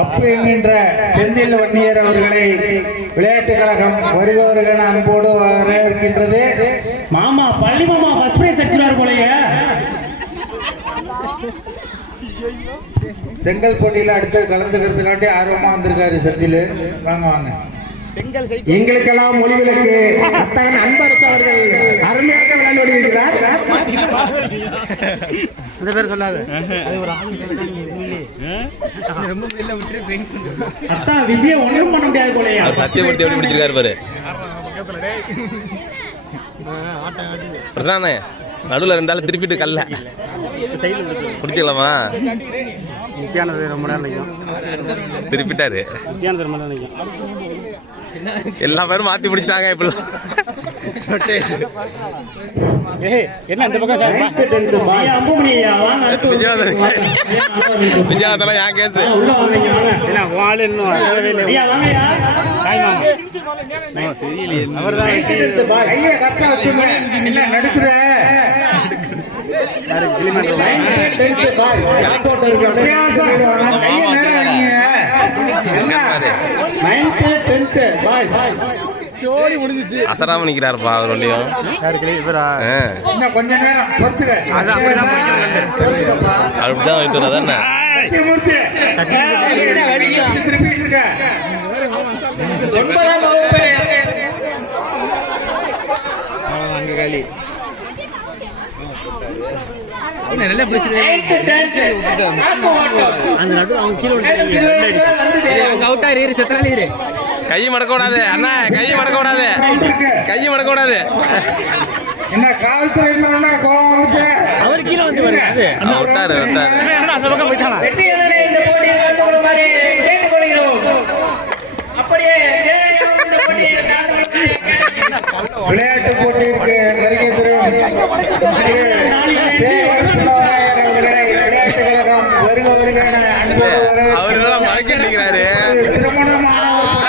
அப்பு என்கின்ற செந்தில் வன்னியர் அவர்களை விளையாட்டுக் கழகம் வருக வருக அன்போடு வரவேற்கின்றது. மாமா பள்ளி மாமா ஃபர்ஸ்ட் பிரைஸ் அடிச்சிருவாரு போலயே. செங்கல் போட்டியில் அடுத்து கலந்துக்கிறதுக்காண்டி ஆர்வமா வந்திருக்காரு செந்தில். வாங்க வாங்க. எங்களுக்கெல்லாம் மொழிகளுக்கு அத்தகன் அன்பரசு அவர்கள் அருமையாக விளையாண்டு வருகிறார். அந்த பேர் சொல்லாத. அத்தா விஜய ஒன்றும் பண்ண முடியாது போலயா. சத்தியமூர்த்தி எப்படி பிடிச்சிருக்காரு பாரு. பிரதானே நடுவில் ரெண்டாலும் திருப்பிட்டு கல்ல. பிடிச்சிக்கலாமா நித்யானது ரொம்ப நேரம் நிற்கும் திருப்பிட்டாரு. நித்யானது ரொம்ப நேரம் நிற்கும் எல்லா பேரும் மாத்தி பிடிச்சிட்டாங்க இப்ப ஏய் என்ன அந்த பக்கம் சார். விஜயாதெல்லாம் ஏன் கேத்து என்ன வாள் இன்னும் மாமா அவர்தான் என்ன நடக்குத வித்தியாசம் கையை நேரம் வைங்க. டென்த்து பாய் அசராம நிக்கிறாருப்பா அவர் இன்னும் கொஞ்ச நேரம் அப்படிதான் வைத்து தானே? வகுப்பு. நைன்த்து டென்த்து அந்த நடு அவங்க கீழே வந்து கை மடக்க கூடாது அண்ணா கை மடக்க கூடாது. கை மடக்க கூடாது என்ன காவல்துறை இருந்தா கோவம் வந்துட்டு? அவர் கீழே வந்து வருது ஆ, விட்டாரு விட்டாரு. அந்த பக்கம் போயிட்டானா? இந்த போட்டியில் கலந்து கொள்ளுமாறு கேட்டுக்கொள்கிறோம். அப்படியே விளையாட்டு போட்டியிற்கு வருகை கழகம் வருக வருக என அன்போடு நிற்கிறாரு திருமணமான